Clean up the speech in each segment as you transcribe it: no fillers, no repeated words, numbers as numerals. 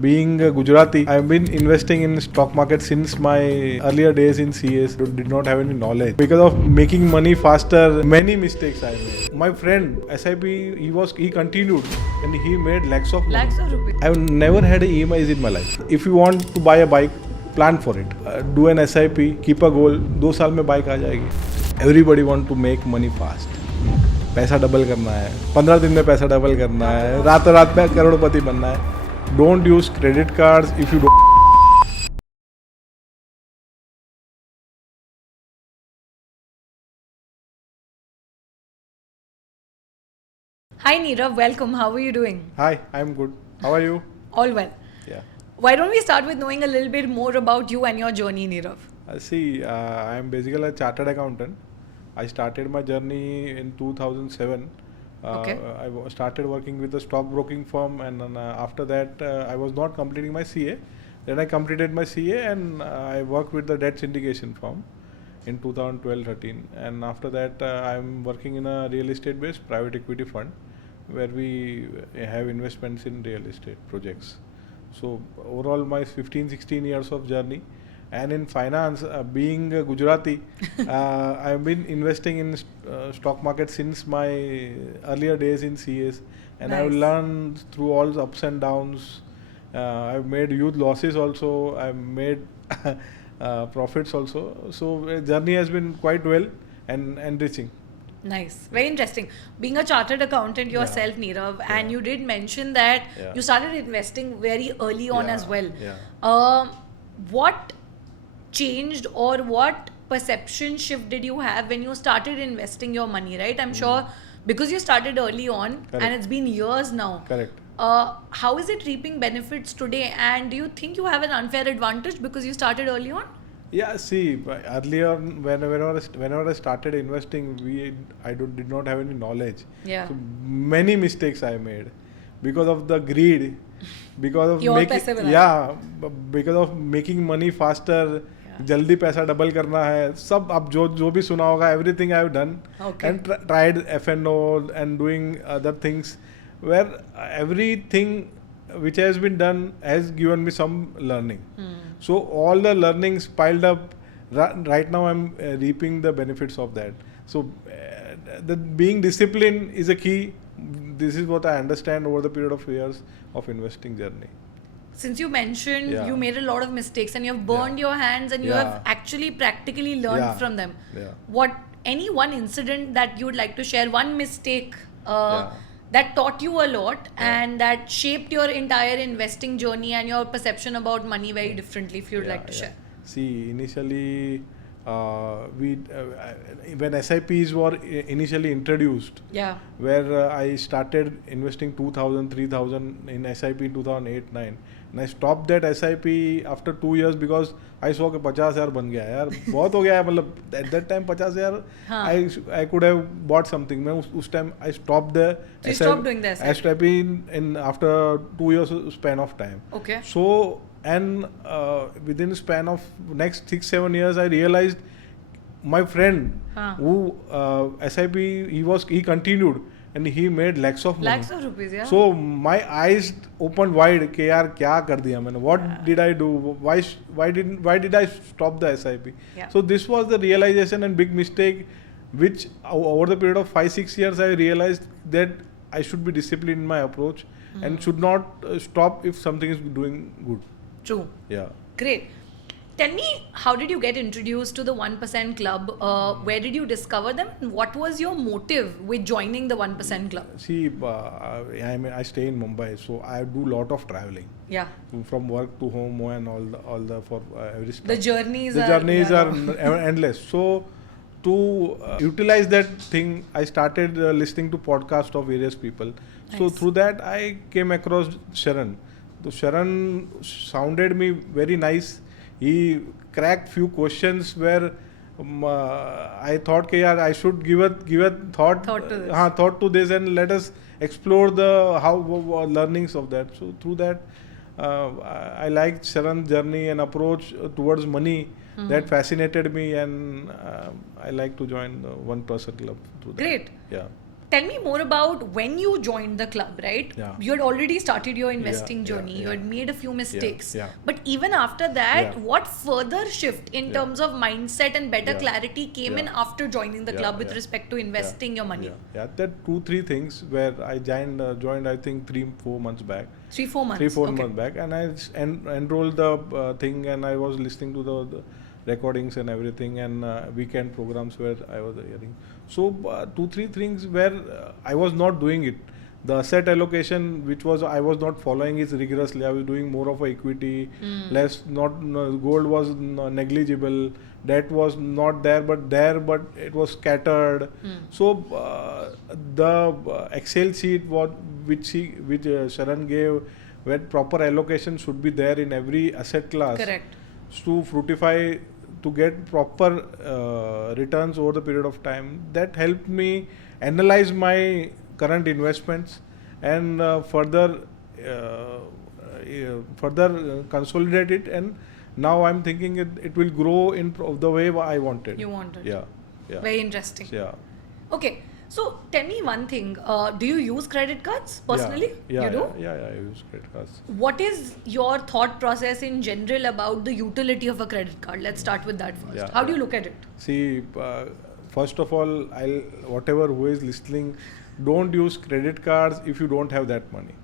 Being a Gujarati, I've been investing in stock market since my earlier days in CS. Did not have any knowledge. Because of making money faster, many mistakes I made. My friend SIP, he continued and he made lakhs of money. Lakhs of rupees. I've never had EMIs in my life. If you want to buy a bike, plan for it. Do an SIP, keep a goal. 2 साल में bike आ जाएगी. Everybody want to make money fast. पैसा double करना है, 15 दिन में पैसा double करना है, रातों रात में करोड़पति बनना है. Don't use credit cards if you don't. Hi Nirav, welcome. How are you doing? Hi, I'm good. How are you? All well. Yeah. Why don't we start with knowing a little bit more about you and your journey, Nirav? I'm basically a chartered accountant. I started my journey in 2007. Okay. I started working with a stockbroking firm, and then, after that, I was not completing my CA. Then I completed my CA, and I worked with the debt syndication firm in 2012-13. And after that, I'm working in a real estate-based private equity fund, where we have investments in real estate projects. So overall, my 15-16 years of journey. And in finance, being a Gujarati, I've been investing in stock market since my earlier days in CS, and Nice. I've learned through all the ups and downs. I've made huge losses also. I've made profits also. So journey has been quite well and enriching. Nice. Very interesting. Being a chartered accountant yourself, Nirav, and you did mention that you started investing very early on as well. What changed or what perception shift did you have when you started investing your money, right? I'm sure because you started early on. Correct. And it's been years now. Correct. How is it reaping benefits today, and do you think you have an unfair advantage because you started early on? Yeah, see, earlier whenever I started investing, I did not have any knowledge. Yeah. So many mistakes I made because of the greed, because of because of making money faster. जल्दी पैसा double करना है, सब आप जो भी सुना होगा, everything I have done and tried F&O and doing other things, where everything which has been done has given me some learning. So all the learnings piled up, right now I'm reaping the benefits of that. So the being disciplined is a key. This is what I understand over the period of years of investing journey. Since you mentioned you made a lot of mistakes and you have burned your hands and you have actually practically learned from them. What any one incident that you would like to share, one mistake that taught you a lot and that shaped your entire investing journey and your perception about money very differently, if you would like to share? See, initially when SIPs were initially introduced, where I started investing 2000, 3000 in SIP in 2008-9, and I stopped that SIP after 2 years because I saw कि 50,000 बन गया यार, बहुत हो गया है, मतलब at that time 50,000 I could have bought something. मैं उस time I stopped the So you stopped doing the SIP in after 2 years span of time. Okay. So and within the span of next 6-7 years, I realized my friend who SIP he continued and he made lakhs of money. Lakhs of rupees, yeah. So my eyes opened wide कि यार क्या कर दिया मैंने? What did I do? Why did I stop the SIP? So this was the realization and big mistake, which over the period of 5-6 years I realized that I should be disciplined in my approach and should not stop if something is doing good. True. Yeah. Great. Tell me, how did you get introduced to the 1% Club? Where did you discover them? And what was your motive with joining the 1% Club? See, I stay in Mumbai, so I do lot of traveling. Yeah. From work to home and all the for every stuff. The journeys are endless. So to utilize that thing, I started listening to podcasts of various people. Nice. So through that, I came across Sharan. So Sharan sounded me very nice. He cracked few questions where I thought कि यार I should give a thought to this and let us explore the learnings of that. So through that, I liked Sharan's journey and approach towards money. That fascinated me, and I like to join the 1% Club through that. Great. Yeah. tell me more about when you joined the club, right? Yeah. You had already started your investing Yeah, journey. yeah. You had made a few mistakes. Yeah. But even after that, Yeah. what further shift in terms of mindset and better Yeah. clarity came in Yeah. after joining the club with respect to investing your money? Yeah, there are 2-3 things where I joined I think 3-4 months back. 3-4 months. 3-4 okay. months back, and I enrolled the thing, and I was listening to the recordings and everything, and weekend programs where I was hearing. So 2-3 things where I was not doing it. The asset allocation, which was I was not following it rigorously. I was doing more of a equity, less. Gold was negligible. Debt was not there, but it was scattered. So the Excel sheet which Sharan gave, where proper allocation should be there in every asset class. Correct. To fructify, to get proper returns over the period of time. That helped me analyze my current investments and further consolidate it, and now I'm thinking it will grow in the way I wanted. You wanted. Yeah. Very interesting. Yeah. Okay. So tell me one thing. Do you use credit cards personally? Yeah. You do? Yeah, I use credit cards. What is your thought process in general about the utility of a credit card? Let's start with that first. Yeah, How do you look at it? See, first of all, whatever who is listening, don't use credit cards if you don't have that money.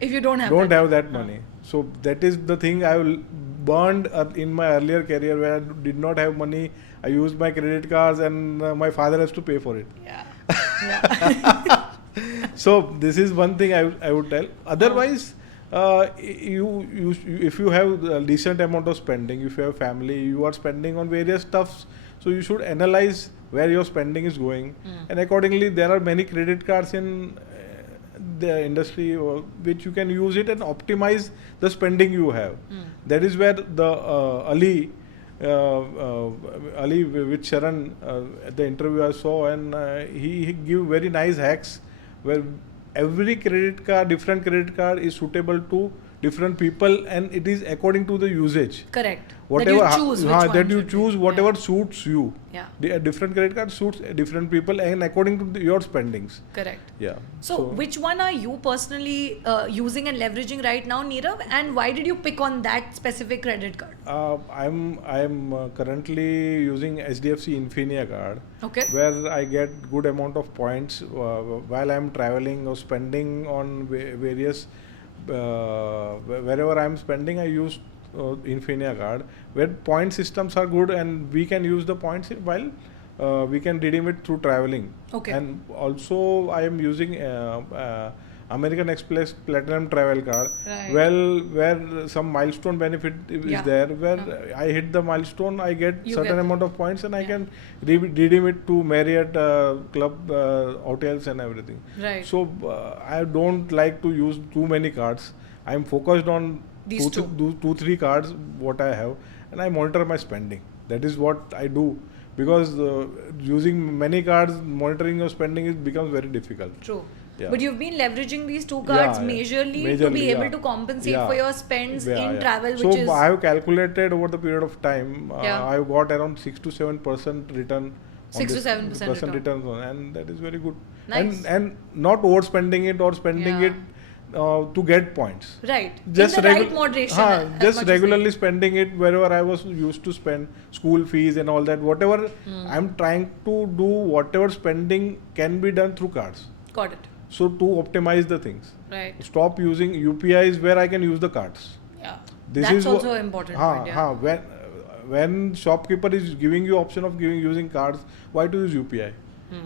If you don't have that money. So that is the thing I burned in my earlier career, where I did not have money. I used my credit cards, and my father has to pay for it. Yeah. So this is one thing I would tell. Otherwise, you if you have a decent amount of spending, if you have family, you are spending on various stuffs. So you should analyze where your spending is going, and accordingly, there are many credit cards in the industry which you can use it and optimize the spending you have. That is where the Ali with Sharan at the interview I saw, and he give very nice hacks where every different credit card is suitable to different people, and it is according to the usage. Correct. Whatever that you choose whatever suits you. Yeah. A different credit card suits different people and according to your spendings. Correct. Yeah. So which one are you personally using and leveraging right now, Nirav? And why did you pick on that specific credit card? I'm currently using HDFC Infinia card. Okay. Where I get good amount of points while I'm traveling or spending on various wherever I'm spending. I use Infinia card, where point systems are good, and we can use the points while we can redeem it through traveling. Okay. And also I am using American Express Platinum Travel card. Right. Well, where some milestone benefit is there, where I hit the milestone, I get certain amount of points, and I can redeem it to Marriott club hotels and everything. Right. So I don't like to use too many cards. I am focused on these two, 3 cards what I have, and I monitor my spending. That is what I do, because using many cards, monitoring your spending becomes very difficult. True. Yeah. But you've been leveraging these 2 cards majorly to be able to compensate for your spends in travel, which is... So I have calculated over the period of time, I've got around 6 to 7% return. 6 to 7% returns on, and that is very good. Nice. And not overspending it or spending it to get points. Right. Just in the right moderation. Just regularly spending it wherever I was used to spend, school fees and all that. Whatever I'm trying to do, whatever spending can be done through cards. Got it. So to optimize the things. Right. Stop using UPIs where I can use the cards. Yeah. This That's is also an important point. When shopkeeper is giving you option of using cards, why to use UPI?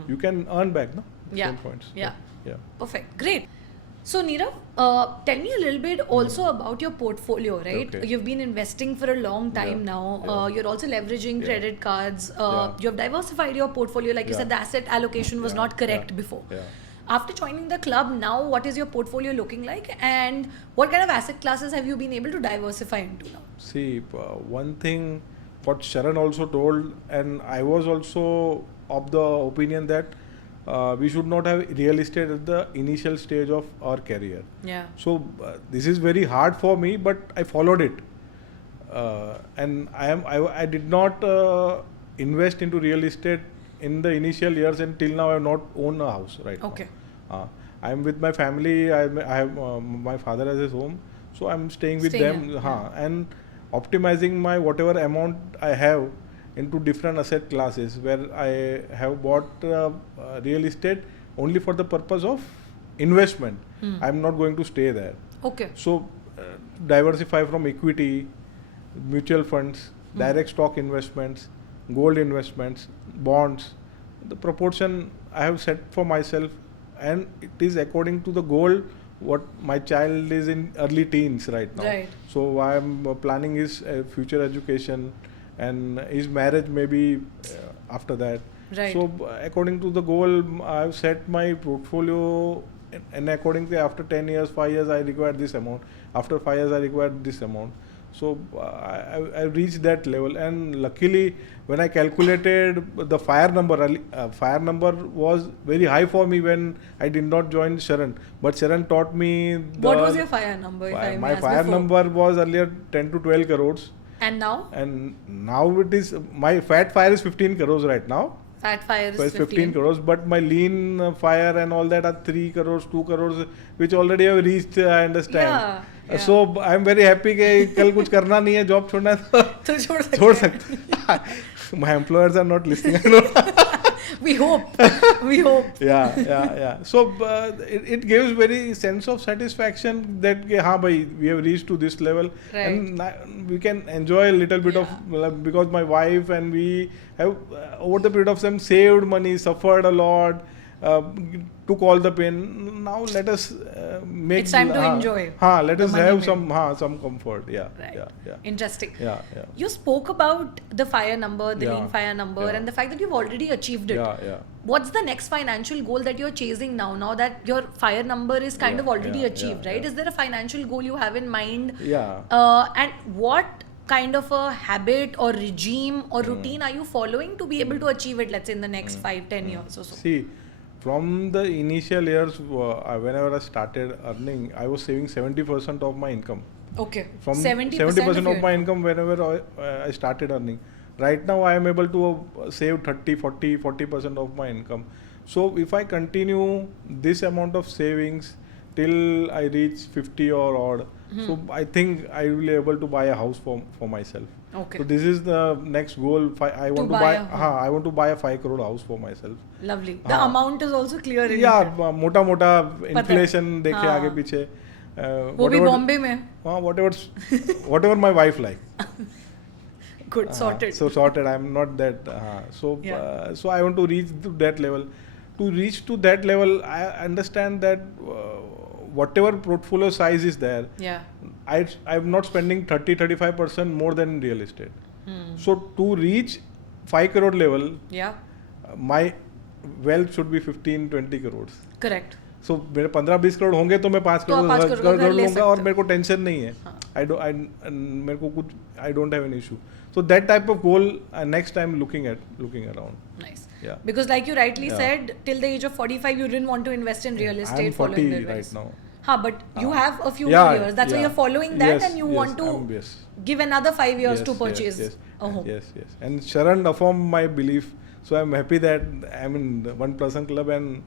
You can earn back, no? Yeah. Points. Yeah. Yeah. Perfect. Great. So Nirav, tell me a little bit also about your portfolio, right? Okay. You've been investing for a long time now. You're also leveraging credit cards. You've diversified your portfolio. Like you said, the asset allocation was not correct before. Yeah. After joining the club, now what is your portfolio looking like, and what kind of asset classes have you been able to diversify into now? See, one thing what Sharan also told, and I was also of the opinion that we should not have real estate at the initial stage of our career. Yeah. So this is very hard for me, but I followed it, and I did not invest into real estate in the initial years, and till now I have not owned a house right now. I'm with my family. I have my father has his home, so I'm staying with them. And optimizing my whatever amount I have into different asset classes, where I have bought real estate only for the purpose of investment. I'm not going to stay there. Okay. So diversify from equity, mutual funds, direct stock investments, gold investments, bonds. The proportion I have set for myself, and it is according to the goal. What my child is in early teens right now. Right. So I am planning his future education and his marriage maybe after that. Right. So according to the goal, I have set my portfolio, and accordingly after 10 years, 5 years, I require this amount. After 5 years, I require this amount. So I reached that level, and luckily when I calculated the fire number was very high for me when I did not join Sharan. But Sharan taught me. What was your fire number? My fire number was earlier 10 to 12 crores. And now? And now it is, my fat fire is 15 crores right now. Fat fire is 15 crores, but my lean fire and all that are 3 crores, 2 crores, which already have reached, I understand. Yeah. So I am very happy कि कल कुछ करना नहीं है, job छोड़ना है तो छोड़ सकते. My employers are not listening. We hope. Yeah. So it gives very sense of satisfaction that हाँ भाई, we have reached to this level, and we can enjoy a little bit of, because my wife and we have over the period of time saved money, suffered a lot, took all the pain. Now let us make. It's time to enjoy. Let us have some comfort. Yeah. Interesting. Yeah. You spoke about the fire number, the lean fire number, and the fact that you've already achieved it. Yeah. What's the next financial goal that you're chasing now? Now that your fire number is kind of already achieved, right? Is there a financial goal you have in mind? Yeah. And what kind of a habit or regime or routine are you following to be able to achieve it, let's say in the next 5-10 years or so? See, from the initial years, whenever I started earning, I was saving 70% of my income. Okay. From 70% of my income whenever I started earning. Right now, I am able to save 40% of my income. So if I continue this amount of savings till I reach 50 or odd, so I think I will be able to buy a house for myself. Okay. So this is the next goal. I want to buy a 5 crore house for myself. Lovely. The amount is also clear. मोटा inflation देखे आगे पीछे. वो भी बॉम्बे में. Whatever my wife like. Good, sorted. So sorted. I'm not that. So I want to reach to that level. To reach to that level, I understand that whatever portfolio size is there, I'm not spending 30-35% more than in real estate. So to reach 5 crore level, my wealth should be 15-20 crores. Correct. So मेरे 15-20 करोड़ होंगे तो मैं 5 करोड़ लूँगा और मेरे को tension नहीं है. I don't have any issue. So that type of goal next time looking around. Nice. Yeah. Because like you rightly said, till the age of 45 you didn't want to invest in real estate. I'm 40 following the advice. right now. But you have a few more years. That's why you're following that, and you want to give another 5 years to purchase a home. Yes. And Sharan affirmed my belief. So I'm happy that I'm in 1% club and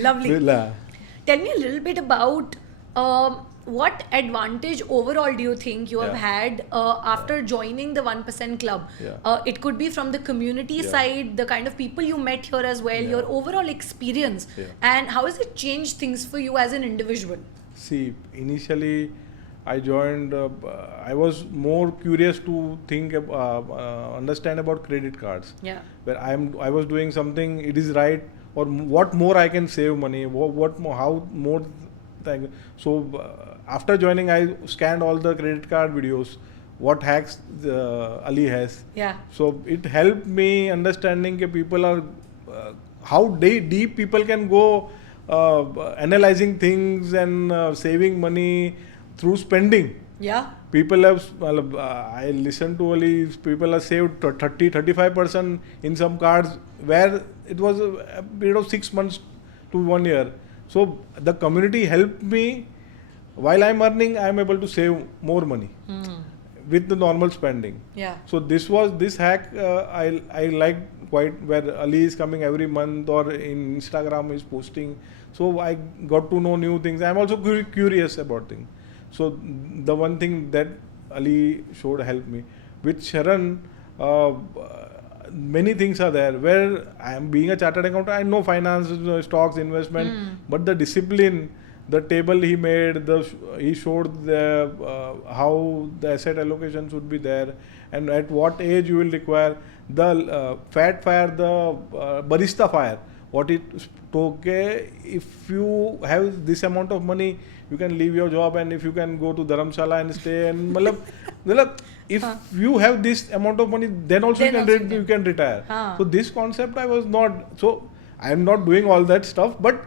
Lovely. Tell me a little bit about what advantage overall do you think you have had after joining the 1% club? It could be from the community side, the kind of people you met here as well, your overall experience, and how has it changed things for you as an individual? See, initially I joined, I was more curious to think, understand about credit cards. Where I was doing something, it is right, or what more I can save money, how more. So after joining, I scanned all the credit card videos, what hacks Ali has. So it helped me understanding that people are, how deep people can go analyzing things and saving money through spending. People have, I listened to Ali, people have saved 30-35% in some cards where it was a period of 6 months to 1 year. So the community helped me. While I'm earning, I'm able to save more money with the normal spending. So this hack I liked quite where Ali is coming every month or in Instagram is posting. So I got to know new things. I'm also curious about things. So the one thing that Ali showed helped me. With Sharan, many things are there where I am being a chartered accountant. I know finance, stocks, investment, but the discipline, the table he made, he showed how the asset allocation should be there, and at what age you will require the fat fire, the barista fire. What it okay, if you have this amount of money, you can leave your job, and if you can go to Dharamshala and stay, and if you have this amount of money, then also you can retire. So this concept I was not. So I am not doing all that stuff, but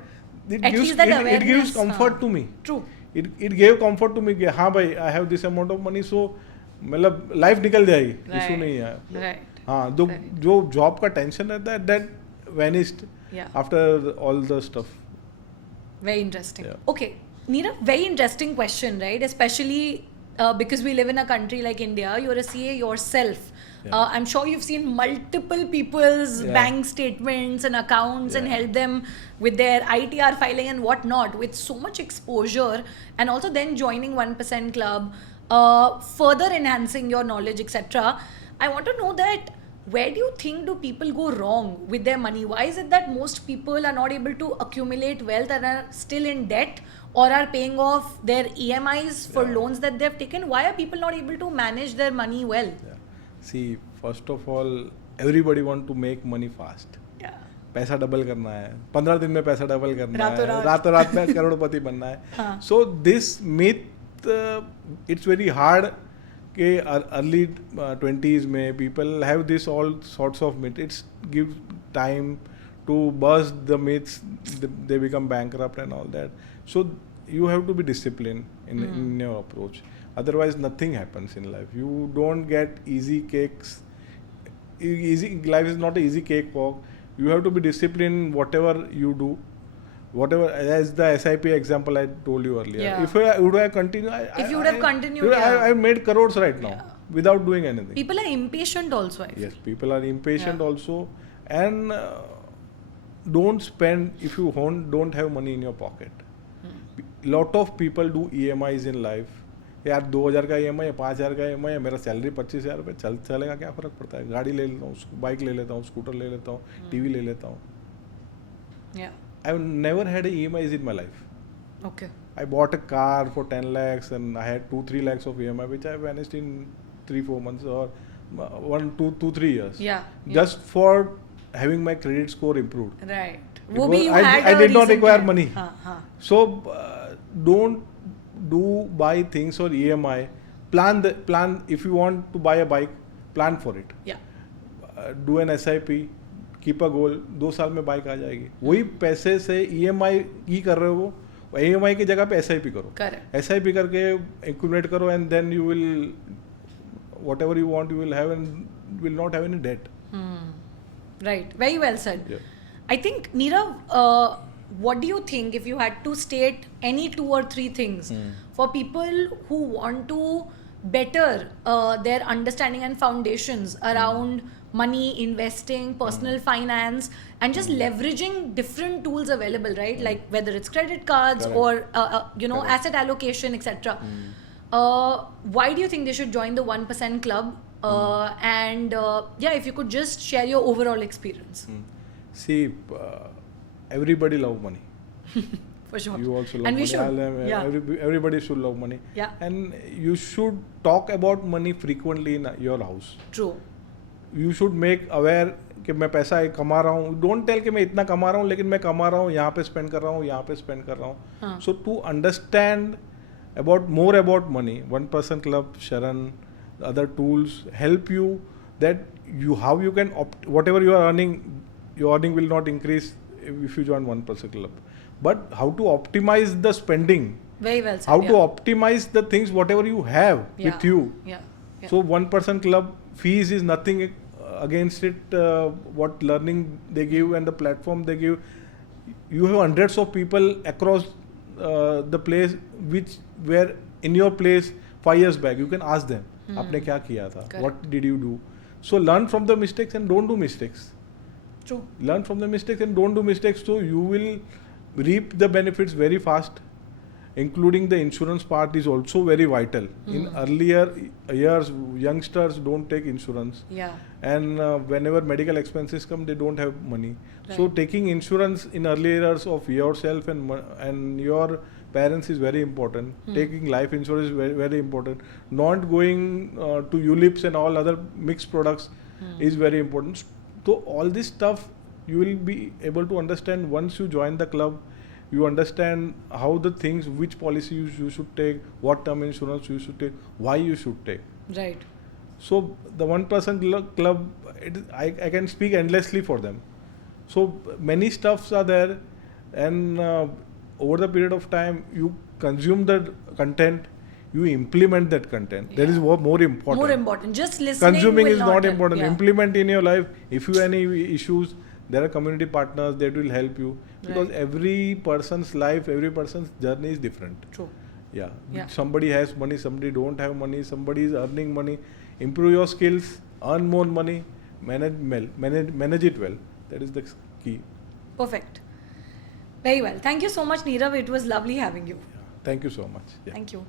it gives comfort to me. True. It gave comfort to me कि हाँ भाई I have this amount of money, so मतलब life निकल जाएगी, issue नहीं है. हाँ, जो job का tension रहता है that vanished after all the stuff. Very interesting. Okay, Nirav, very interesting question, right? Especially because we live in a country like India, you're a CA yourself. I'm sure you've seen multiple people's bank statements and accounts and help them with their ITR filing and whatnot, with so much exposure, and also then joining 1% Club, further enhancing your knowledge, etc. I want to know that where do you think do people go wrong with their money? Why is it that most people are not able to accumulate wealth and are still in debt or are paying off their EMIs for loans that they've taken? Why are people not able to manage their money well? See, first of all, everybody want to make money fast. पैसा double करना है, 15 दिन में पैसा double करना है, रातों रात में करोड़पति बनना है. So this myth, it's very hard कि early 20s में people have this all sorts of myths. It gives time to burst the myths, they become bankrupt and all that. So you have to be disciplined in your approach. Otherwise nothing happens in life. You don't get easy cakes. Life is not an easy cakewalk. You have to be disciplined whatever you do. Whatever, as the SIP example I told you earlier. If I would have continued, I made crores right now without doing anything. People are impatient also. Yes, people are impatient also, and don't spend if you don't have money in your pocket. Lot of people do EMIs in life. यार 2000 का EMI है, 5000 का EMI है, मेरा salary 25,000 रुपये चलेगा, क्या फर्क पड़ता है? गाड़ी ले लेता हूँ, बाइक ले लेता हूँ, स्कूटर ले लेता हूँ, टीवी ले लेता हूँ. I've never had EMIs in my life. Okay. I bought a car for 10 lakhs and I had 2-3 lakhs of EMI, which I vanished in 3-4 months or 2-3 years. Just for having my credit score improved. Right. I did not require money. So don't buy things or EMI. Plan if you want to buy a bike, plan for it. Do an SIP. Keep a goal, 2 साल में bike आ जाएगी. वही पैसे से EMI की कर रहे हो, EMI की जगह पे SIP करो. SIP करके accumulate करो and then you will whatever you want you will have and will not have any debt. Right. Very well said. I think, Nirav, what do you think if you had to state any 2 or 3 things for people who want to better their understanding and foundations around money, investing, personal finance, and just leveraging different tools available, right? Like whether it's credit cards or asset allocation, etc. Why do you think they should join the 1% Club? And if you could just share your overall experience. See, everybody love money. For sure. You also love and money. We should. Everybody should love money. And you should talk about money frequently in your house. True. You should make aware कि मैं पैसा कमा रहा हूँ. Don't tell कि मैं इतना कमा रहा हूँ, लेकिन मैं कमा रहा हूँ, यहाँ पे spend कर रहा हूँ, यहाँ पे spend कर रहा हूँ. So to understand more about money, 1% Club, Sharan, other tools help you that how you can whatever you are earning, your earning will not increase if you join 1% Club. But how to optimize the spending. Very well said. How to optimize the things whatever you have with you. So 1% Club fees is nothing against it. What learning they give and the platform they give. You have hundreds of people across the place which were in your place 5 years back. You can ask them. आपने क्या किया था? What did you do? So learn from the mistakes and don't do mistakes. True. Learn from the mistakes and don't do mistakes, so you will reap the benefits very fast. Including the insurance part is also very vital. In earlier years, youngsters don't take insurance. Yeah. And whenever medical expenses come, they don't have money. So taking insurance in early years of yourself and your parents is very important. Taking life insurance is very, very important. Not going to ULIPs and all other mixed products is very important. So all this stuff you will be able to understand once you join the club. You understand how the things, which policy you should take, what term insurance you should take, why you should take. Right. So the 1% club, I can speak endlessly for them. So many stuffs are there, and over the period of time, you consume the content, you implement that content. That is more important. More important. Just listening. Consuming is not important. Implement in your life. If you have any issues, there are community partners that will help you. Because every person's life, every person's journey is different. True. Yeah. Somebody has money, somebody don't have money, somebody is earning money. Improve your skills, earn more money, manage it well. That is the key. Perfect. Very well. Thank you so much, Nirav. It was lovely having you. Thank you so much. Thank you.